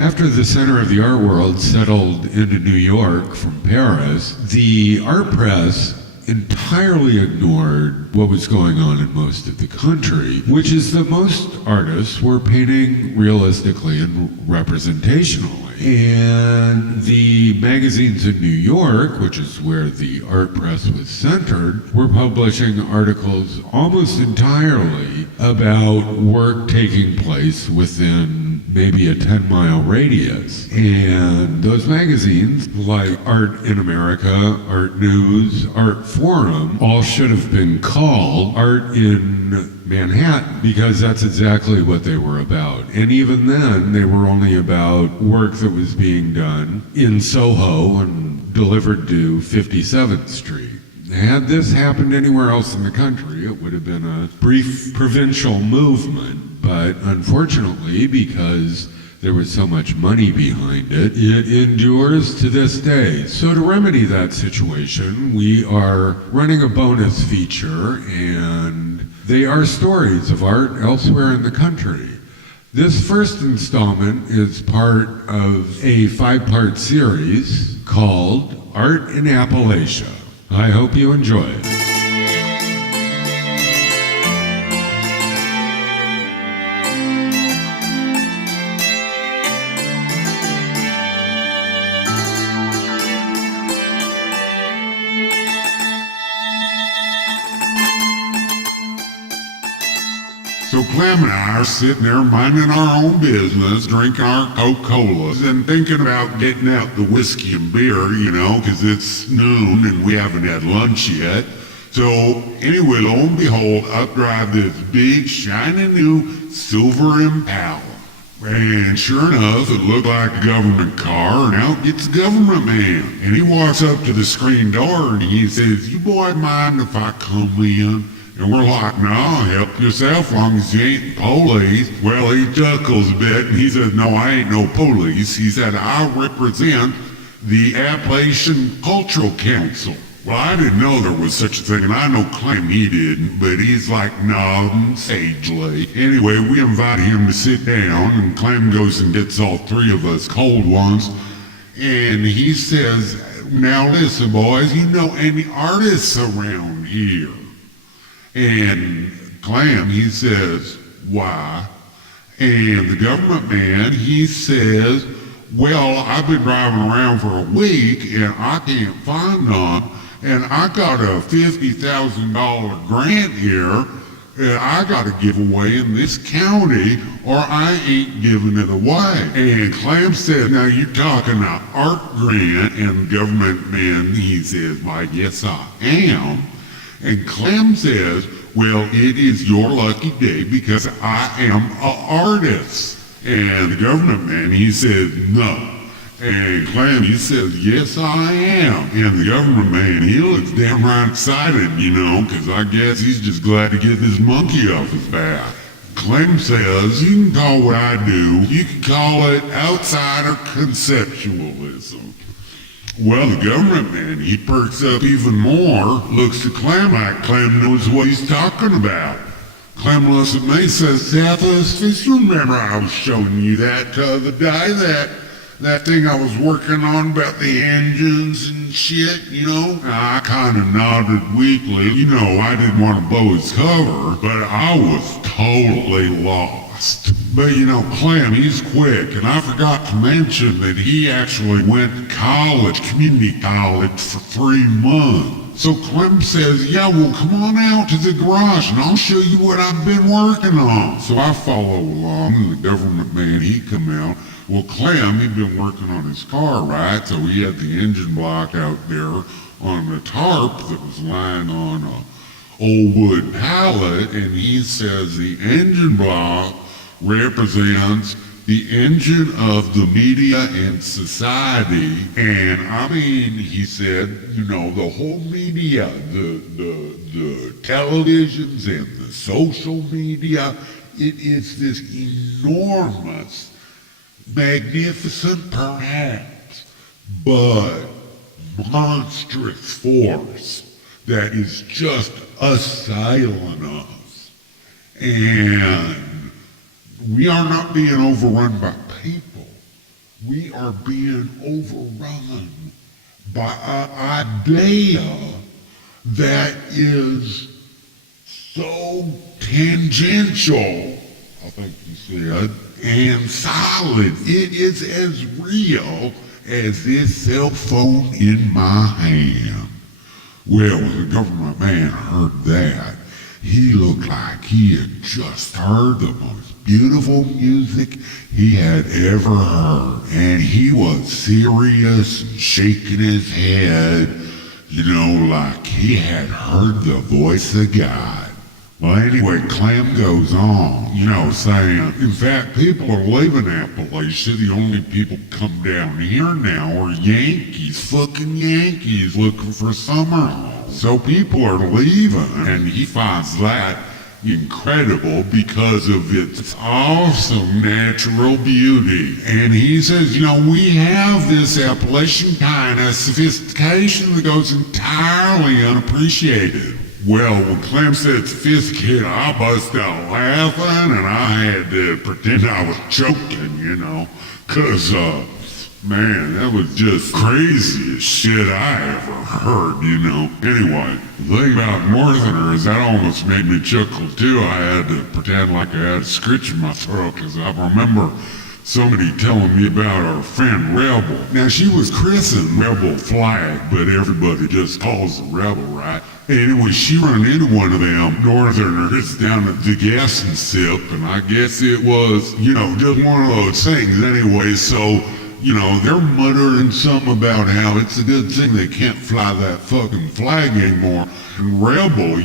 After the center of the art world settled into New York from Paris, the art press entirely ignored what was going on in most of the country, which is that most artists were painting realistically and representationally. And the magazines in New York, which is where the art press was centered, were publishing articles almost entirely about work taking place within maybe a 10-mile radius. And those magazines, like Art in America, Art News, Art Forum, all should have been called Art in Manhattan, because that's exactly what they were about. And even then, they were only about work that was being done in Soho and delivered to 57th Street. Had this happened anywhere else in the country, it would have been a brief provincial movement. But unfortunately, because there was so much money behind it, it endures to this day. So to remedy that situation, we are running a bonus feature, and they are stories of art elsewhere in the country. This first installment is part of a 5-part series called Art in Appalachia. I hope you enjoy it. So Clem and I are sitting there minding our own business, drinking our Coca-Colas, and thinking about getting out the whiskey and beer, you know, because it's noon and we haven't had lunch yet. So anyway, lo and behold, up drive this big, shiny new silver Impala. And sure enough, it looked like a government car, and out gets the government man. And he walks up to the screen door and he says, "You boy mind if I come in?" And we're like, "No, help yourself, long as you ain't police." Well, he chuckles a bit and he says, "No, I ain't no police." He said, "I represent the Appalachian Cultural Council." Well, I didn't know there was such a thing, and I know Clem he didn't, but he's like nodding sagely. Anyway, we invite him to sit down, and Clem goes and gets all three of us cold ones, and he says, "Now listen, boys, you know any artists around here?" And Clem, he says, "Why?" And the government man, he says, "Well, I've been driving around for a week and I can't find none. And I got a $50,000 grant here that I got to give away in this county or I ain't giving it away." And Clem said, "Now you're talking an art grant?" And the government man, he says, "Why, yes I am." And Clem says, "Well, it is your lucky day because I am an artist." And the government man, he says, "No." And Clem, he says, "Yes, I am." And the government man, he looks damn right excited, you know, because I guess he's just glad to get this monkey off his back. Clem says, "You can call what I do, you can call it outsider conceptualism." Well, the government man, he perks up even more, looks at Clem like Clem knows what he's talking about. Clem looks at me, says, "Cephas, you remember I was showing you that the other day, that thing I was working on about the engines and shit, you know?" I kind of nodded weakly. You know, I didn't want to blow his cover, but I was totally lost. But you know, Clem, he's quick, and I forgot to mention that he actually went to college, community college, for 3 months. So Clem says, "Yeah, well, come on out to the garage and I'll show you what I've been working on." So I follow along, and the government man, he come out. Well, Clem, he'd been working on his car, right? So he had the engine block out there on a tarp that was lying on a old wood pallet, and he says the engine block represents the engine of the media and society. And I mean, he said, you know, the whole media, the televisions and the social media, it is this enormous, magnificent perhaps, but monstrous force that is just assailing us. And we are not being overrun by people. We are being overrun by an idea that is so tangential, I think you said, and solid. It is as real as this cell phone in my hand. Well, the government man heard that. He looked like he had just heard the most beautiful music he had ever heard. And he was serious and shaking his head, like he had heard the voice of God. Well, anyway, Clem goes on, saying, in fact, people are leaving Appalachia. The only people come down here now are Yankees, fucking Yankees, looking for summer homes. So people are leaving, and he finds that incredible because of its awesome natural beauty. And he says, we have this Appalachian kind of sophistication that goes entirely unappreciated. Well, when Clem said sophisticated, I bust out laughing, and I had to pretend I was choking, cause, man, that was just craziest shit I ever heard, Anyway, the thing about Northerners, that almost made me chuckle too. I had to pretend like I had a scritch in my throat, cause I remember somebody telling me about our friend Rebel. Now, she was christened Rebel Flag, but everybody just calls her Rebel, right? Anyway, she run into one of them Northerners down at the gas and sip, and I guess it was, just one of those things anyway. So, they're muttering something about how it's a good thing they can't fly that fucking flag anymore. And Rebel,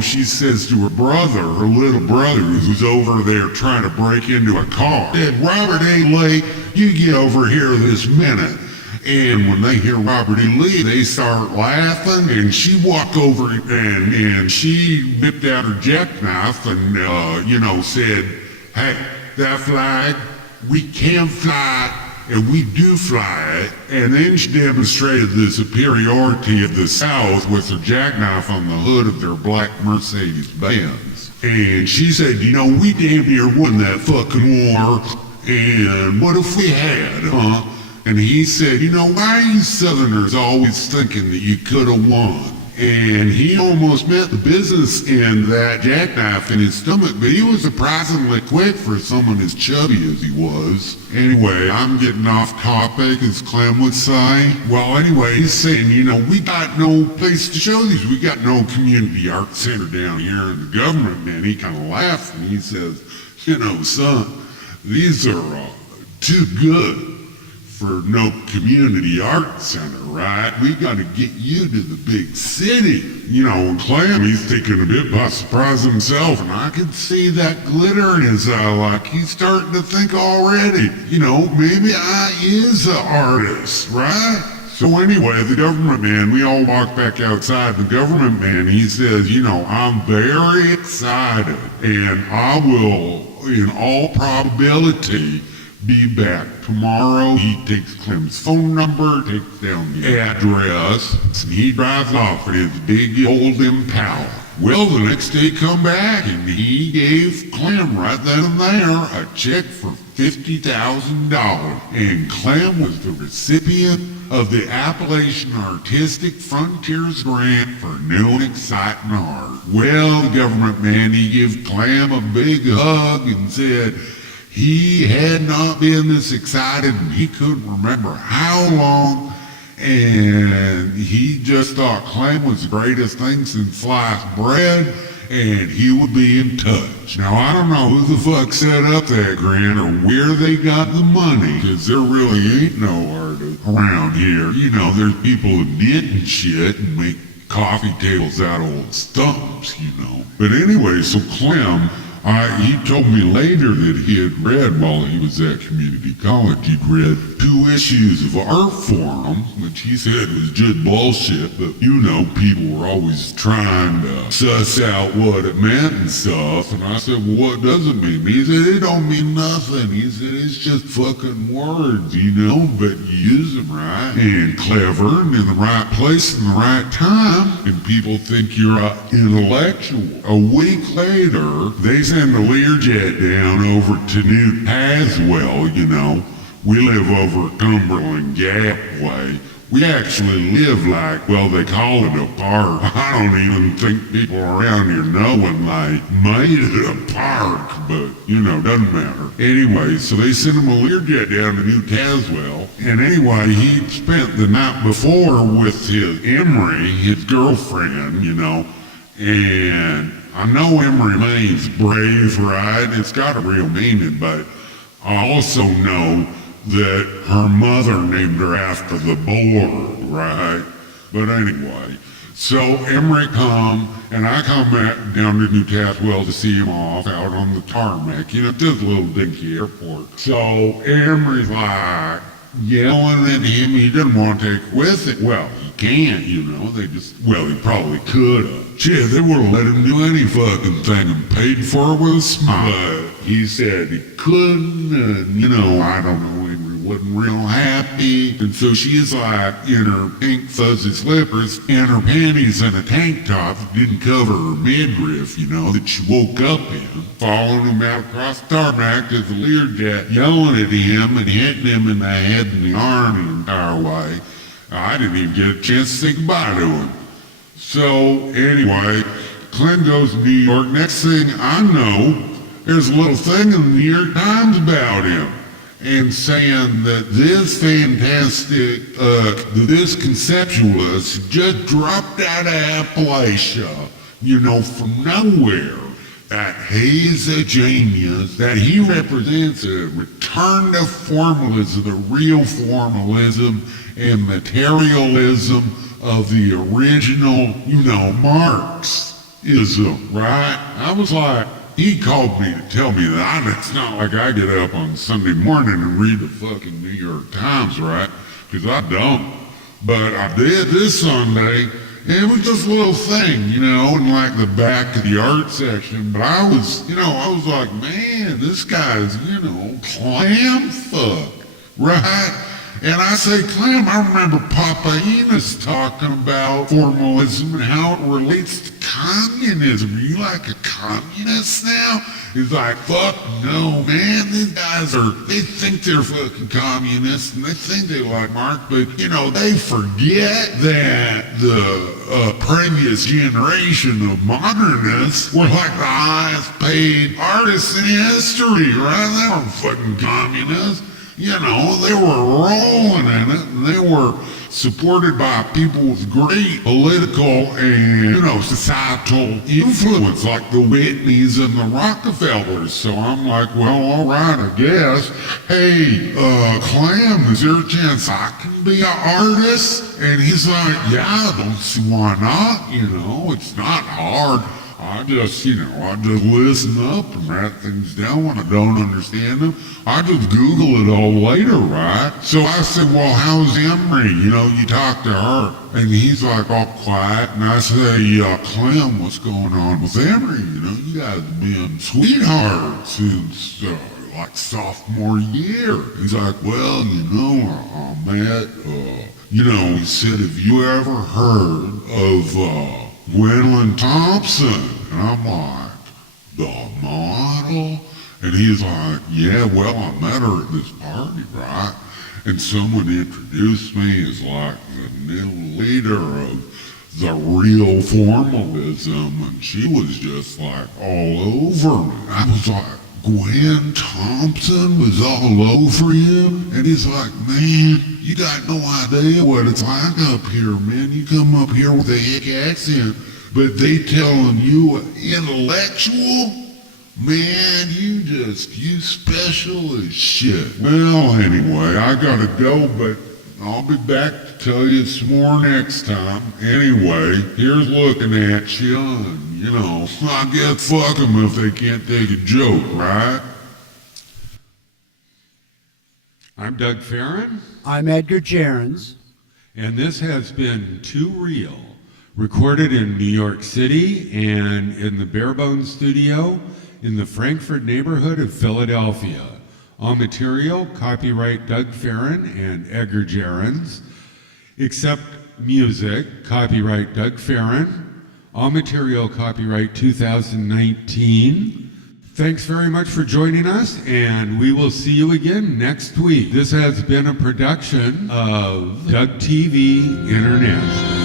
she says to her little brother, who's over there trying to break into a car, said, Robert A. Lee, you get over here this minute. And when they hear Robert E. Lee, they start laughing, and she walked over and she whipped out her jackknife and, said, hey, that flag, we can fly and we do fly it. And then she demonstrated the superiority of the South with her jackknife on the hood of their black Mercedes-Benz. And she said, we damn near won that fucking war, and what if we had, huh? And he said, why are you Southerners always thinking that you could have won? And he almost met the business end that jackknife in his stomach, but he was surprisingly quick for someone as chubby as he was. Anyway, I'm getting off topic, as Clem would say. Well, anyway, he's saying, we got no place to show these. We got no community art center down here in the government, man. He kind of laughs and he says, son, these are too good for no community art center, right? We gotta get you to the big city. And Clem, he's thinking a bit by surprise himself, and I could see that glitter in his eye, like he's starting to think already, maybe I is an artist, right? So anyway, the government man, we all walk back outside. The government man, he says, I'm very excited, and I will, in all probability, be back tomorrow. He takes Clem's phone number, takes down the address, and he drives off in his big old Impala. Well, the next day come back, and he gave Clem right then and there a check for $50,000. And Clem was the recipient of the Appalachian Artistic Frontiers Grant for new and exciting art. Well, the government man, he gave Clem a big hug and said, he had not been this excited, and he couldn't remember how long, and he just thought Clem was the greatest thing since sliced bread, and he would be in touch. Now, I don't know who the fuck set up that grant or where they got the money, because there really ain't no artists around here. There's people who knit and shit and make coffee tables out of old stumps, But anyway, so Clem, he told me later that he had read while he was at community college, he'd read 2 issues of Art Forum, which he said was just bullshit, but people were always trying to suss out what it meant and stuff. And I said, well, what does it mean? He said, it don't mean nothing. He said, it's just fucking words, but you use them right and clever and in the right place in the right time, and people think you're an intellectual. A week later, they send the Learjet down over to Newt Haswell, we live over Cumberland Gap way. We actually live like, well, they call it a park. I don't even think people around here know when they made it a park, but, doesn't matter. Anyway, so they sent him a Learjet down to New Tazewell, and anyway, he spent the night before with his Emery, his girlfriend, and I know Emery means brave, right? It's got a real meaning, but I also know that her mother named her after the board, right? But anyway, so Emery come, and I come back down to New Tazewell to see him off out on the tarmac, just a little dinky airport. So Emery's like yelling at him, he didn't want to take with it. Well, he can't, he probably could have. Shit, they would have let him do any fucking thing and paid for it with a smile. But he said he couldn't, and, I don't know, wasn't real happy, and so she's like in her pink fuzzy slippers and her panties and a tank top that didn't cover her midriff, that she woke up in, following him out across the tarmac to the Learjet, yelling at him and hitting him in the head and the arm the entire way. I didn't even get a chance to say goodbye to him. So anyway, Clint goes to New York. Next thing I know, there's a little thing in the New York Times about him, and saying that this fantastic, this conceptualist just dropped out of Appalachia, from nowhere, that he's a genius, that he represents a return to formalism, the real formalism and materialism of the original, Marxism, right? I was like, he called me to tell me that. It's not like I get up on Sunday morning and read the fucking New York Times, right? Because I don't. But I did this Sunday, and it was just a little thing, in like the back of the art section. But I was like, man, this guy's, clam fuck, right? And I say, Clem, I remember Papa Enos talking about formalism and how it relates to communism. Are you like a communist now? He's like, fuck no, man. These guys they think they're fucking communists and they think they like Marx, but, they forget that the previous generation of modernists were like the highest paid artists in history, right? They were fucking communists. They were rolling in it, and they were supported by people with great political and, societal influence, like the Whitneys and the Rockefellers. So I'm like, well, all right, I guess. Hey, Clam, is there a chance I can be an artist? And he's like, yeah, I don't see why not. It's not hard. I just listen up and write things down when I don't understand them. I just Google it all later, right? So I said, well, how's Emery? You talk to her. And he's like all quiet. And I say, Clem, what's going on with Emery? You guys have been sweethearts since, like sophomore year. He's like, well, I met, he said, have you ever heard of, Gwendolyn Thompson? And I'm like, the model? And he's like, yeah, well, I met her at this party, right? And someone introduced me as like the new leader of the real formalism, and she was just like all over me. I was like, Gwen Thompson was all over you? And he's like, man, you got no idea what it's like up here, man. You come up here with a hick accent, but they telling you intellectual? Man, you special as shit. Well, anyway, I gotta go, but I'll be back to tell you some more next time. Anyway, here's looking at you, and, I guess fuck them if they can't take a joke, right? I'm Doug Farron. I'm Edgar Gerens. And this has been Too Real, recorded in New York City and in the Barebone Studio in the Frankfurt neighborhood of Philadelphia. All material, copyright Doug Farron and Edgar Gerens. Except music, copyright Doug Farron. All material, copyright 2019. Thanks very much for joining us, and we will see you again next week. This has been a production of Doug TV International.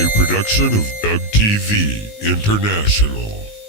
A production of Doug TV International.